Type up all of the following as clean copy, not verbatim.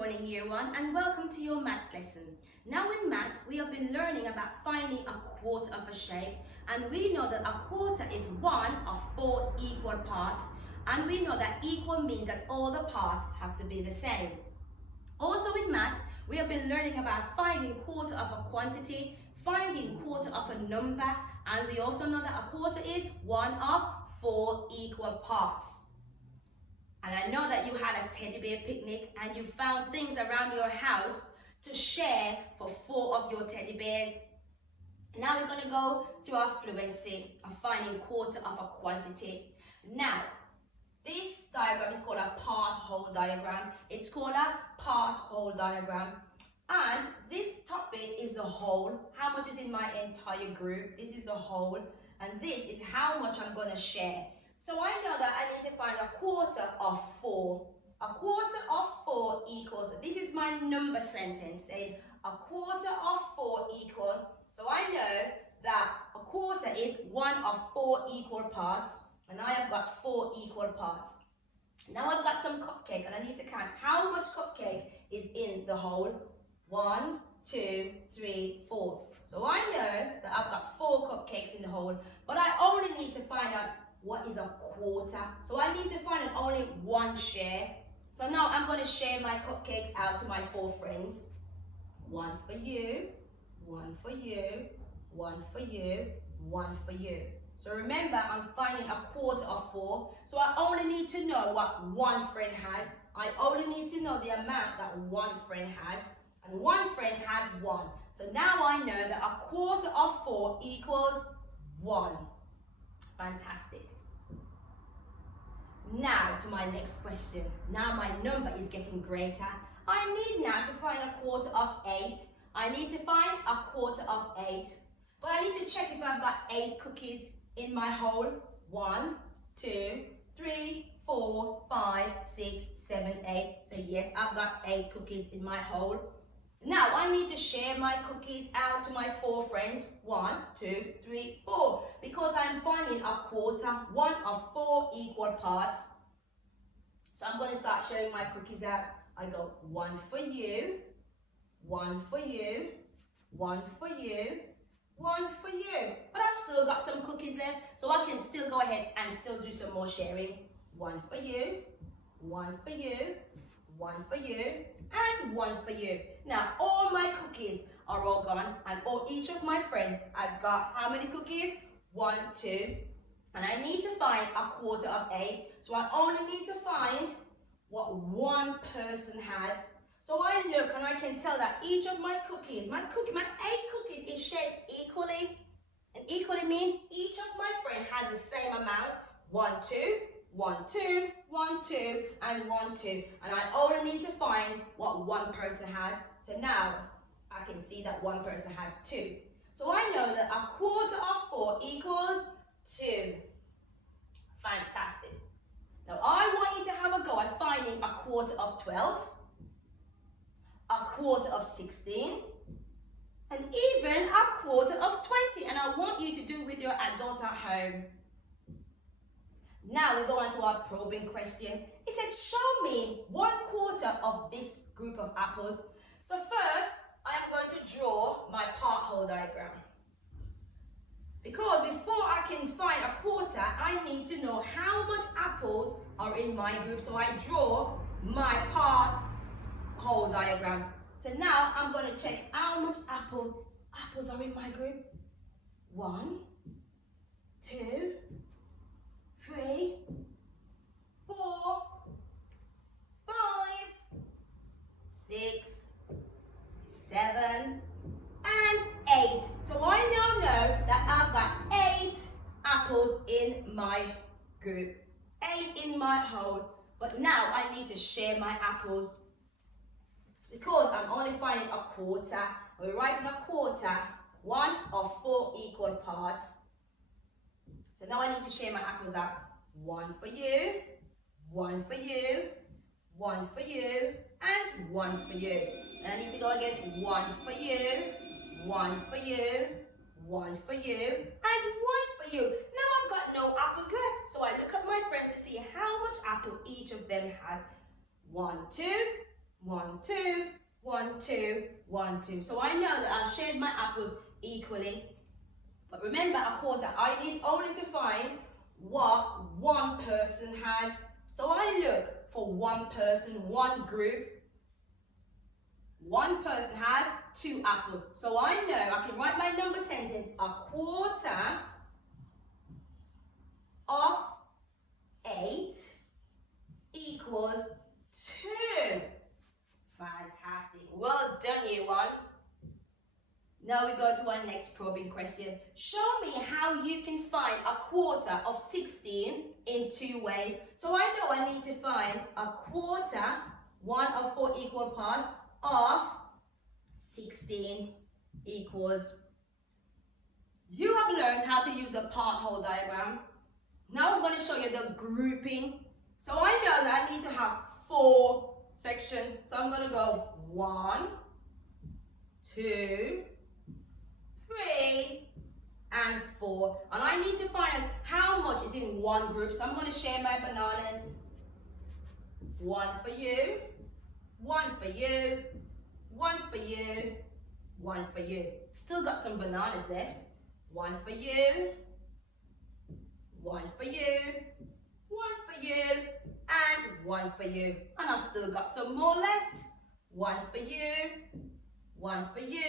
morning, Year 1, and welcome to your maths lesson. Now in maths, we have been learning about finding a quarter of a shape, and we know that a quarter is one of four equal parts, and we know that equal means that all the parts have to be the same. Also in maths, we have been learning about finding quarter of a quantity, finding quarter of a number, and we also know that a quarter is one of four equal parts. And I know that you had a teddy bear picnic and you found things around your house to share for four of your teddy bears. Now we're going to go to our fluency of finding quarter of a quantity. Now, this diagram is called a part-whole diagram. It's called a part-whole diagram. And this top bit is the whole. How much is in my entire group? This is the whole. And this is how much I'm going to share. So I know that I need to find a quarter of 4. A quarter of 4 equals, this is my number sentence saying a quarter of 4 equal. So I know that a quarter is one of 4 equal parts, and I have got 4 equal parts. Now I've got some cupcake and I need to count how much cupcake is in the whole. 1, 2, 3, 4. So I know that I've got 4 cupcakes in the whole, but I only need to find out what is a quarter. So I need to find out only one share. So now I'm going to share my cupcakes out to my 4 friends. 1 for you, 1 for you, 1 for you, 1 for you. So remember, I'm finding a quarter of 4. So I only need to know what one friend has. I only need to know the amount that one friend has. And one friend has 1. So now I know that a quarter of 4 equals 1. Fantastic. Now to my next question. Now my number is getting greater. I need now to find a quarter of 8. I need to find a quarter of 8. But I need to check if I've got 8 cookies in my whole. 1, 2, 3, 4, 5, 6, 7, 8. So yes, I've got 8 cookies in my whole. Now I need to share my cookies out to my 4 friends. 1, 2, 3, 4. Because I'm finding a quarter, one of 4 equal parts. So I'm going to start sharing my cookies out. I go 1 for you, 1 for you, 1 for you, 1 for you. But I've still got some cookies left, so I can still go ahead and still do some more sharing. 1 for you, 1 for you, 1 for you, and 1 for you. Now all my cookies are all gone, and each of my friends has got how many cookies? 1, 2, and I need to find a quarter of 8. So I only need to find what one person has. So I look and I can tell that each of my cookies, my 8 cookies is shaped equally, and equally means each of my friends has the same amount. 1, 2. 1, 2, 1, 2, and 1, 2. And I only need to find what one person has. So now I can see that one person has 2. So I know that a quarter of 4 equals 2. Fantastic. Now I want you to have a go at finding a quarter of 12, a quarter of 16, and even a quarter of 20. And I want you to do with your adult at home. Now we go on to our probing question. It said, show me 1/4 of this group of apples. So first, I'm going to draw my part-whole diagram. Because before I can find a quarter, I need to know how much apples are in my group. So I draw my part-whole diagram. So now I'm going to check how much apples are in my group. 1, 2, 3, 4, 5, 6, 7, and 8. So I now know that I've got 8 apples in my group. 8 in my whole. But now I need to share my apples. Because I'm only finding a quarter. We're writing a quarter, one of 4 equal parts. So now I need to share my apples out. 1 for you, 1 for you, 1 for you, and 1 for you. And I need to go again. 1 for you, 1 for you, 1 for you, and 1 for you. Now I've got no apples left. So I look at my friends to see how much apple each of them has. 1, 2, 1, 2, 1, 2, 1, 2. So I know that I've shared my apples equally. But remember, a quarter, I need only to find what one person has. So I look for one person, one group. One person has 2 apples. So I know I can write my number sentence, a quarter of 8 equals 2. Fantastic. Well done, year 1. Now we go to our next probing question. Show me how you can find a quarter of 16 in 2 ways. So I know I need to find a quarter, 1 of 4 equal parts, of 16 equals. You have learned how to use a part-whole diagram. Now I'm going to show you the grouping. So I know that I need to have 4 sections. So I'm going to go 1, 2, 3, and 4. And I need to find out how much is in one group. So I'm going to share my bananas. 1 for you, 1 for you, 1 for you, 1 for you. Still got some bananas left. 1 for you, 1 for you, 1 for you, and 1 for you. And I've still got some more left. 1 for you, 1 for you,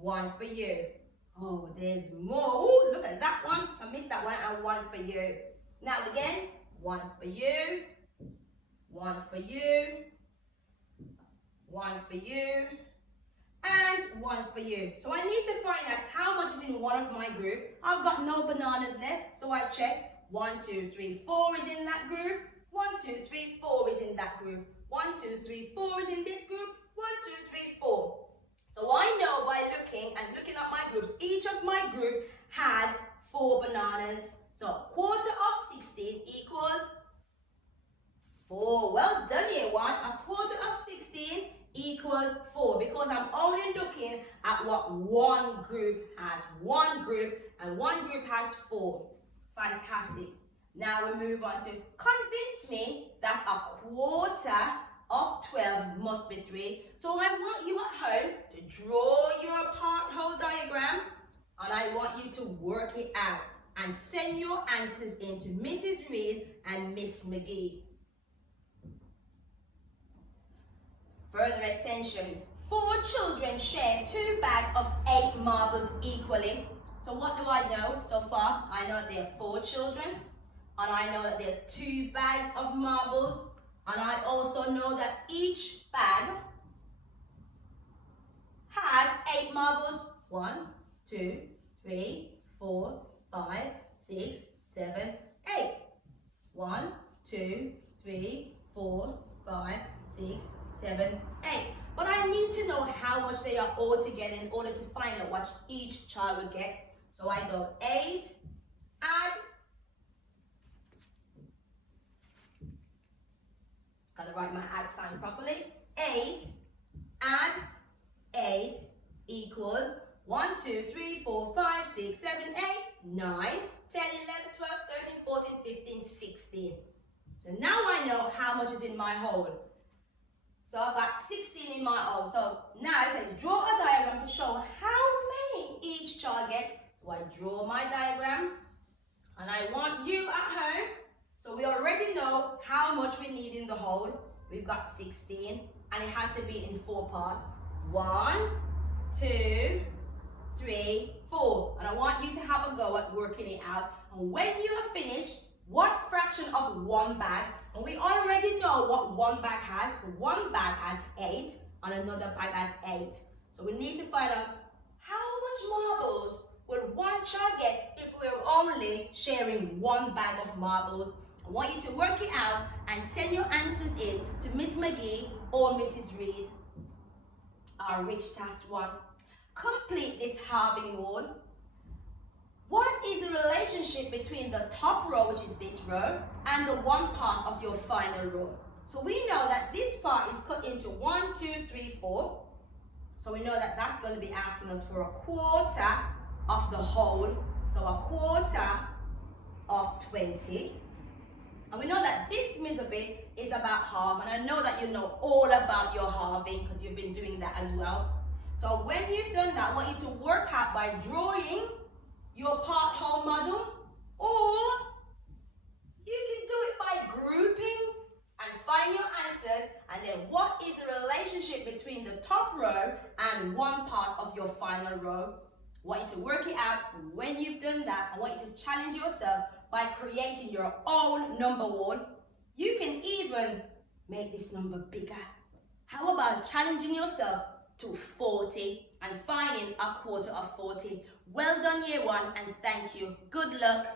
1 for you. Oh, there's more. Ooh, look at that one. I missed that one. And 1 for you. Now again, 1 for you, 1 for you, 1 for you, and 1 for you. So I need to find out how much is in one of my group. I've got no bananas left, so I check. 1, 2, 3, 4 is in that group. 1, 2, 3, 4 is in that group. 1, 2, 3, 4 is in this group. 1, 2, 3, 4. So I know by looking at my groups, each of my group has 4 bananas. So a quarter of 16 equals 4. Well done, year 1. A quarter of 16 equals 4 because I'm only looking at what one group has. One group, and one group has 4. Fantastic. Now we move on to convince me that a quarter of 12 must be 3. So I want you at home to draw your part-whole diagram, and I want you to work it out and send your answers in to Mrs. Reed and Miss McGee. Further extension. 4 children share 2 bags of 8 marbles equally. So what do I know so far? I know that there are 4 children, and I know that there are 2 bags of marbles, and I also know that each bag has 8 marbles. 1, 2, 3, 4, 5, 6, 7, 8. 1, 2, 3, 4, 5, 6, 7, 8. But I need to know how much they are all together in order to find out what each child will get. So I go 8, add, gotta write my add sign properly. 8, add 8 equals 1, 2, 3, 4, 5, 6, 7, 8, 9, 10, 11, 12, 13, 14, 15, 16. So now I know how much is in my whole. So I've got 16 in my whole. So now it says draw a diagram to show how many each child gets. So I draw my diagram, and I want you at home. So we already know how much we need in the whole. We've got 16, and it has to be in 4 parts. 1, 2, 3, 4. And I want you to have a go at working it out. And when you are finished, what fraction of one bag? And we already know what one bag has. One bag has 8, and another bag has 8. So we need to find out how much marbles would one child get if we were only sharing one bag of marbles. I want you to work it out and send your answers in to Miss McGee or Mrs. Reed. Our rich task 1. Complete this halving word. What is the relationship between the top row, which is this row, and the one part of your final row? So we know that this part is cut into 1, 2, 3, 4. So we know that that's going to be asking us for a quarter of the whole. So a quarter of 20. And we know that this middle bit is about half, and I know that you know all about your halving because you've been doing that as well. So when you've done that, I want you to work out by drawing your part whole model, or you can do it by grouping and find your answers, and then what is the relationship between the top row and one part of your final row. I want you to work it out. When you've done that, I want you to challenge yourself by creating your own number wall. You can even make this number bigger. How about challenging yourself to 40 and finding a quarter of 40? Well done, year one, and thank you. Good luck.